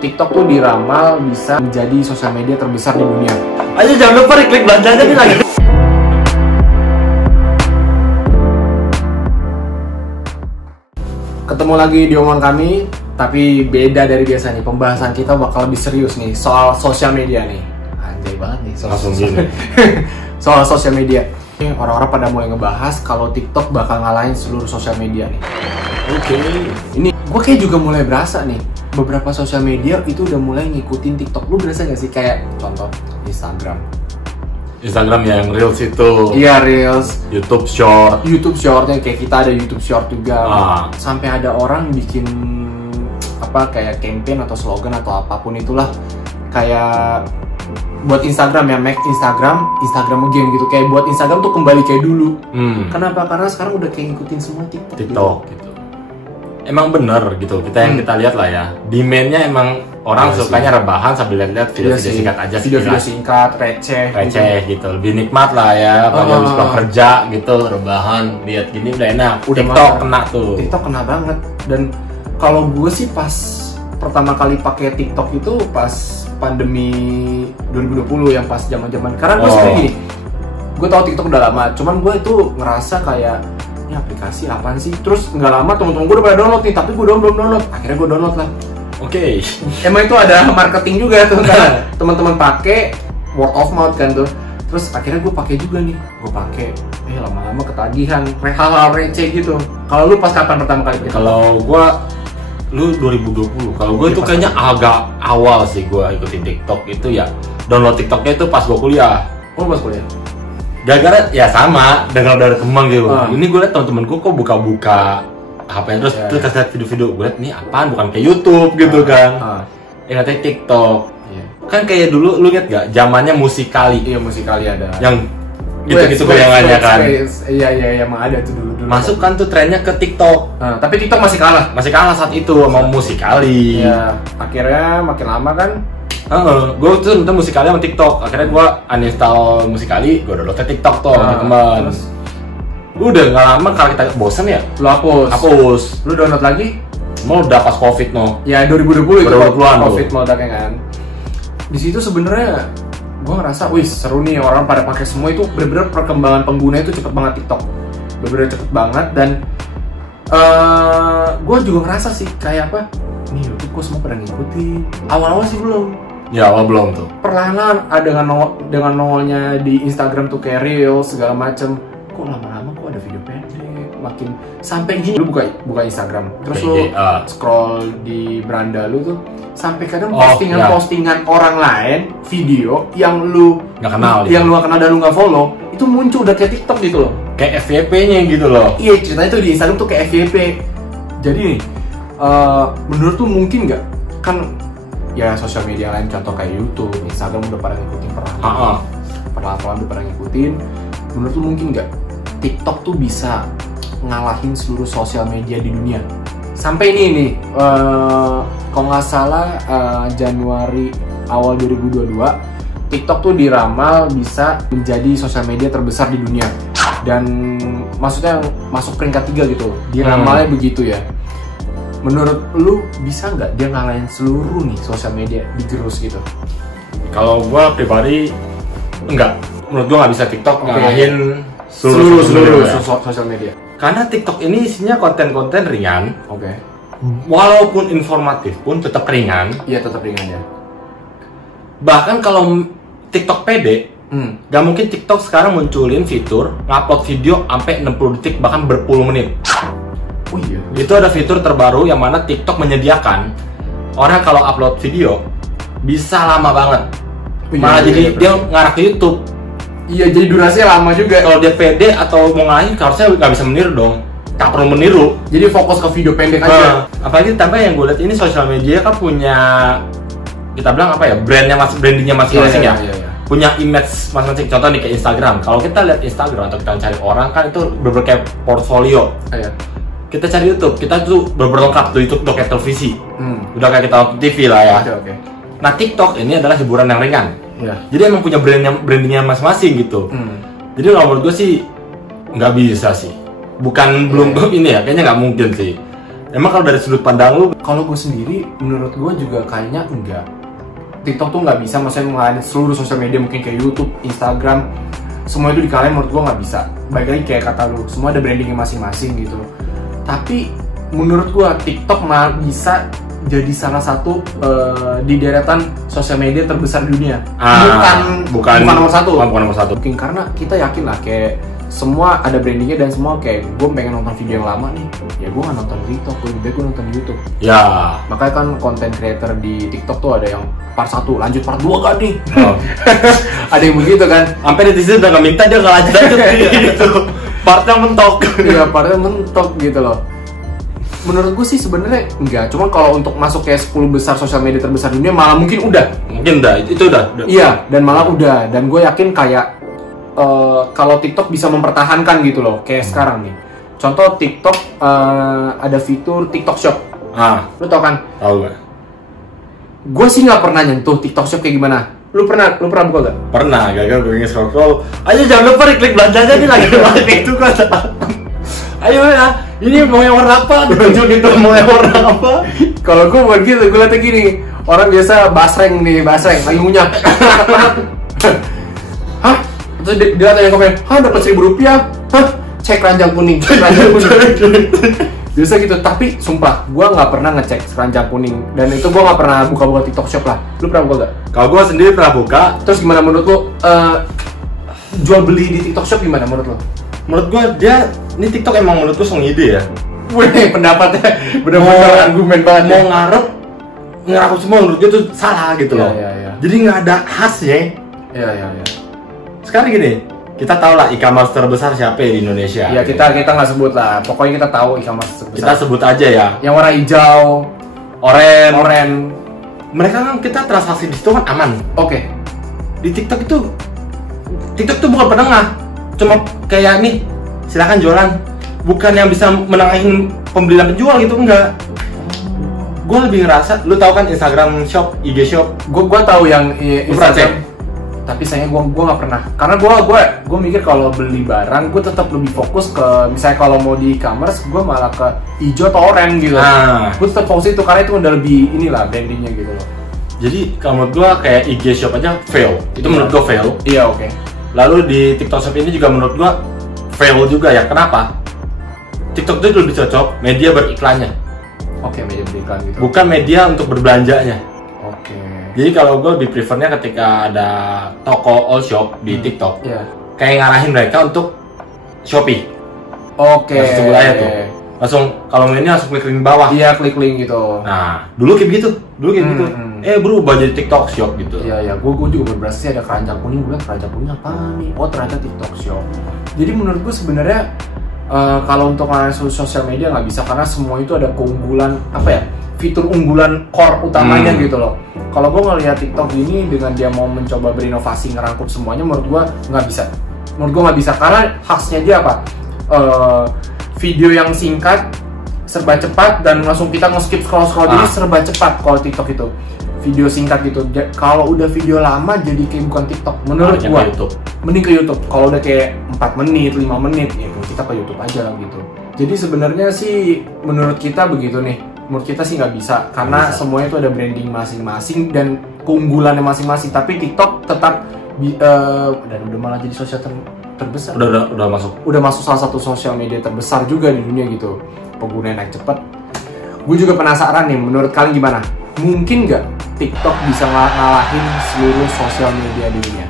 TikTok tuh diramal bisa menjadi sosial media terbesar di dunia. Ayo jangan lupa klik belanjanya nih lagi. Ketemu lagi di omongan kami, tapi beda dari biasa nih. Pembahasan kita bakal lebih serius nih soal sosial media nih. Anjay banget nih soal soal sosial media. Orang-orang pada mulai ngebahas kalau TikTok bakal ngalahin seluruh sosial media nih. Oke. Ini gue kayak juga mulai berasa nih. Beberapa sosial media itu udah mulai ngikutin TikTok. Lu berasa gak sih? Kayak contoh Instagram yang Reels itu. Iya, Reels. YouTube Short. YouTube Short-nya kayak kita ada YouTube Short juga. Sampai ada orang bikin apa kayak campaign atau slogan atau apapun itulah, kayak buat Instagram ya, make Instagram again gitu. Kayak buat Instagram tuh kembali kayak dulu. Kenapa? Karena sekarang udah kayak ngikutin semua TikTok gitu. Emang bener gitu, yang kita lihat lah ya, demand-nya emang orang sukanya rebahan sambil lihat-lihat video-video singkat aja, video singkat, receh gitu. Lebih nikmat lah ya, apalagi habis pulang kerja gitu, rebahan, lihat gini udah enak. TikTok kena tuh. TikTok kena banget. Dan kalau gue sih pas pertama kali pakai TikTok itu pas pandemi 2020 yang pas zaman-zaman. Karena gue sendiri gini, gue tahu TikTok udah lama, cuman gue itu ngerasa kayak ini aplikasi apaan sih? Terus nggak lama temen-temen gue udah pada download nih, tapi gue belum download. Akhirnya gue download lah. Oke. Emang itu ada marketing juga tuh kan. Teman-teman pakai word of mouth kan tuh. Terus akhirnya gue pakai juga nih. Gue pakai. Lama-lama ketagihan. Hal-hal receh gitu. Kalau lu pas kapan pertama kali? Kalau gue, lu 2020. Kalau gue itu kayaknya agak awal sih gue ikutin TikTok itu ya. Download TikToknya itu pas gue kuliah. Oh, pas kuliah. Gara-gara ya sama dengar dari teman gitu. Ini gue liat teman-temanku kok buka-buka HP terus lihat video-video, gue liat nih apaan, bukan kayak YouTube gitu kan. Katanya TikTok. Kan kayak dulu lu lihat gak zamannya Musikali. Iya, Musikali ada. Yang gitu-gitu goyangannya kan. Iya, emang ada tuh dulu. Masuk kan tuh trennya ke TikTok. Tapi TikTok masih kalah. Masih kalah saat itu sama Musikali. Iya. Akhirnya makin lama kan. Gue tuh nonton Musikali sama TikTok. Akhirnya gue uninstall Musikali, gue download TikTok tuh sama teman. Udah nggak lama kalau kita bosan ya, lu hapus. Lu download lagi? Mau udah pas COVID Ya 2020 itu COVID meledaknya kan. Di situ sebenarnya gue ngerasa, wih seru nih, orang pada pakai semua. Itu bener-bener perkembangan pengguna itu cepet banget TikTok, bener-bener cepet banget. Dan gue juga ngerasa sih kayak apa, nih YouTube kok semua pada ngikutin. Awal-awal sih belum. Ya awal belum tuh. Perlahan-lahan dengan nongolnya di Instagram tuh kayak Reels segala macem. Kok lama-lama kok ada video pendek, makin sampai gini. Lu buka Instagram, terus lu scroll di beranda lu tuh, sampai kadang postingan orang lain video yang lu nggak kenal, yang lu nggak kenal dan lu nggak follow, itu muncul udah kayak TikTok gitu loh, kayak FYP-nya gitu loh. Iya, ceritanya tuh di Instagram tuh kayak FYP. Jadi nih, menurut lu mungkin nggak, kan ya sosial media lain contoh kayak YouTube, Instagram udah pada ngikutin perlahan-lahan udah pada ngikutin. Menurut lu mungkin nggak TikTok tuh bisa ngalahin seluruh sosial media di dunia? Sampai ini nih, kalau nggak salah Januari awal 2022, TikTok tuh diramal bisa menjadi sosial media terbesar di dunia. Dan maksudnya masuk peringkat 3 gitu, diramalnya begitu ya. Menurut lu bisa nggak dia ngalahin seluruh nih sosial media, digerus gitu? Kalau gua pribadi enggak. Menurut gua nggak bisa TikTok ngalahin seluruh sosial media. Karena TikTok ini isinya konten-konten ringan. Oke. Walaupun informatif pun tetap ringan. Iya, tetap ringan ya. Bahkan kalau TikTok pede, gak mungkin TikTok sekarang munculin fitur ngupload video sampai 60 detik bahkan berpuluh menit. Oh iya. Itu ada fitur terbaru yang mana TikTok menyediakan orang kalau upload video bisa lama banget. Malah jadi dia ngarah ke YouTube. Iya, jadi durasinya lama juga. Kalau dia pede atau mau ngalahin, harusnya nggak bisa meniru dong. Tak perlu meniru. Jadi fokus ke video pendek aja. Apalagi tambah yang gue lihat ini sosial media kan punya, kita bilang apa ya, brandingnya masing-masing ya. Punya image masing-masing. Contoh nih kayak Instagram. Kalau kita lihat Instagram atau kita cari orang kan itu bener-bener kayak portfolio. Kita cari YouTube, kita tuh bener-bener lengkap tuh YouTube udah kayak televisi. Udah kayak kita nonton TV lah ya. Nah TikTok ini adalah hiburan yang ringan. Jadi emang punya brandingnya masing-masing gitu. Jadi kalau menurut gue sih nggak bisa sih. Belum ini ya, kayaknya nggak mungkin sih. Emang kalau dari sudut pandang lu? Kalau gue sendiri, menurut gue juga kayaknya enggak. TikTok tuh nggak bisa, maksudnya mengalahin seluruh sosial media, mungkin kayak YouTube, Instagram, semua itu dikalahin, menurut gue nggak bisa. Baik lagi kayak kata lu, semua ada brandingnya masing-masing gitu. Tapi menurut gue TikTok malah bisa jadi salah satu di deretan sosial media terbesar di dunia. Bukan nomor satu. Bukan nomor satu. Mungkin karena kita yakin lah kayak semua ada brandingnya dan semua kayak gue pengen nonton video yang lama nih, ya gue nggak nonton TikTok, gue nonton di YouTube. Ya. Makanya kan konten creator di TikTok tuh ada yang part 1 lanjut part 2 kan nih. Ada yang begitu kan. Sampai netizen udah nggak minta, dia nggak lanjut gitu. Partnya mentok. Iya, partnya mentok gitu loh. Menurut gue sih sebenarnya enggak, cuma kalau untuk masuk kayak 10 besar sosial media terbesar dunia malah mungkin udah. Mungkin udah, itu udah. Iya, dan malah udah. Dan gue yakin kayak kalau TikTok bisa mempertahankan gitu loh, kayak sekarang nih. Contoh TikTok ada fitur TikTok Shop. Lu tau kan? Tahu gak? Gue sih nggak pernah nyentuh TikTok Shop kayak gimana. Lu pernah buka gak? Pernah, gagal gue scroll. Ayo jangan lupa klik belanjanya nih lagi itu kan. Ayo ya, ini mau yang warna apa? Ditunjuk gitu, mau yang warna apa? Kalau gue bukan gitu, gue liatnya gini. Orang biasa basreng lagi ngunyah. Hah? Terus dia tanya komen, hah dapat 1.000 rupiah? Hah? Cek keranjang kuning. Biasa gitu, tapi sumpah, gue nggak pernah ngecek keranjang kuning. Dan itu gue nggak pernah buka-buka TikTok Shop lah. Lu pernah buka gak? Kalau gue sendiri pernah buka. Terus gimana menurut lu? Jual beli di TikTok Shop gimana menurut lu? Menurut gue ini TikTok emang menurut gue ide ya. Wih, pendapatnya bener-bener argumen banget. Mau ngarep semua menurut gue tuh salah gitu loh. Iya. Jadi nggak ada khasnya. Iya. Sekarang gini, kita tahu lah e-commerce terbesar siapa ya di Indonesia. Iya, kita nggak sebut lah. Pokoknya kita tahu e-commerce terbesar. Kita sebut aja ya. Yang warna hijau, oren. Mereka kan kita transaksi di situ kan aman. Oke. Di TikTok tuh bukan penengah. Cuma kayak nih, silakan jualan. Bukan yang bisa menengahin pembeli dan penjual gitu, enggak. Gue lebih ngerasa, lu tahu kan Instagram Shop, IG Shop. Gue tahu yang Instagram. Tapi sayangnya gue nggak pernah, karena gue mikir kalau beli barang gue tetap lebih fokus ke, misalnya kalau mau di e-commerce gue malah ke hijau atau oranye gitu. Gue tetap fokus itu karena itu udah lebih inilah brandingnya gitu loh. Jadi kalau menurut gue kayak IG Shop aja fail, itu menurut gue fail. Iya, oke. Lalu di TikTok Shop ini juga menurut gue fail juga ya. Kenapa? TikTok itu lebih cocok media beriklannya. Oke, media beriklan gitu. Bukan media untuk berbelanjanya. Oke. Jadi kalau gue lebih prefernya ketika ada toko all shop di TikTok, kayak ngarahin mereka untuk Shopee. Oke. Langsung aja tuh. Langsung kalau mau ini langsung klik link bawah. Iya, klik link gitu. Nah, dulu kayak gitu. Berubah jadi TikTok Shop gitu. Iya. Gue juga berasa sih ada keranjang kuning. Gue bilang keranjang kuning apa nih? Oh, ternyata TikTok Shop. Jadi menurut gue sebenarnya kalau untuk sosial media nggak bisa, karena semua itu ada keunggulan fitur unggulan core utamanya gitu loh. Kalau gue ngelihat TikTok ini dengan dia mau mencoba berinovasi ngerangkut semuanya, menurut gue nggak bisa. Menurut gue nggak bisa karena khasnya dia apa? Video yang singkat, serba cepat, dan langsung kita nge-skip scroll jadi serba cepat kalau TikTok itu. Video singkat gitu. Kalau udah video lama jadi kayak bukan TikTok. Menurut gue mending ke YouTube. Kalau udah kayak 4 menit, 5 menit, ya kita ke YouTube aja gitu. Jadi sebenarnya sih menurut kita begitu nih. Menurut kita sih nggak bisa karena semuanya itu ada branding masing-masing dan keunggulannya masing-masing. Tapi TikTok tetap dan udah malah jadi sosial terbesar. Udah masuk salah satu sosial media terbesar juga di dunia gitu. Penggunanya naik cepet. Gue juga penasaran nih, menurut kalian gimana? Mungkin nggak TikTok bisa ngalahin seluruh sosial media di dunia?